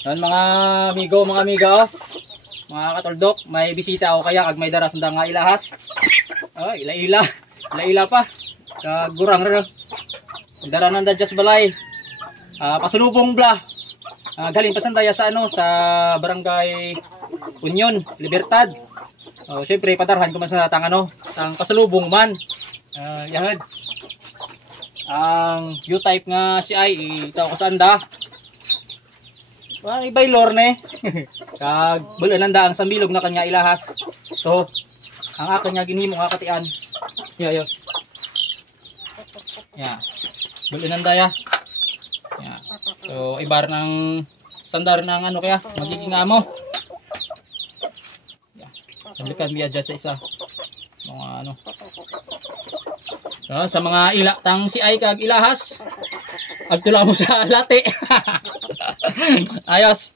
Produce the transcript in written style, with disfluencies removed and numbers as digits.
Yan mga amigo, mga amiga, oh. Mga katuldok, may bisita ako kaya kag may daras nda nga ilahas. Oh, ila-ila. Ila-ila pa. Kagurang ro. Dara nanda just balay. Pasulubong bla. Galing pa sandaya sa ano sa Barangay Union, Libertad. Oh, syempre padarhan ko man sa tang ano, tang pasulubong man. Yan. Ang U-type nga si ay itaw ko sa anda. Ibay lor ne. Kag bulan ang sambilog na kanya ilahas. So, ang akin nga ginhimo nga katian. Yo. Ya. Bulan ya. Ya. So, ibar ng sandar ng ano kaya magiging amo. Ya. Sambikan biya sa isa. Mga ano. So, sa mga ilatang si ay kag ilahas. Agtula mo sa late. Ayos.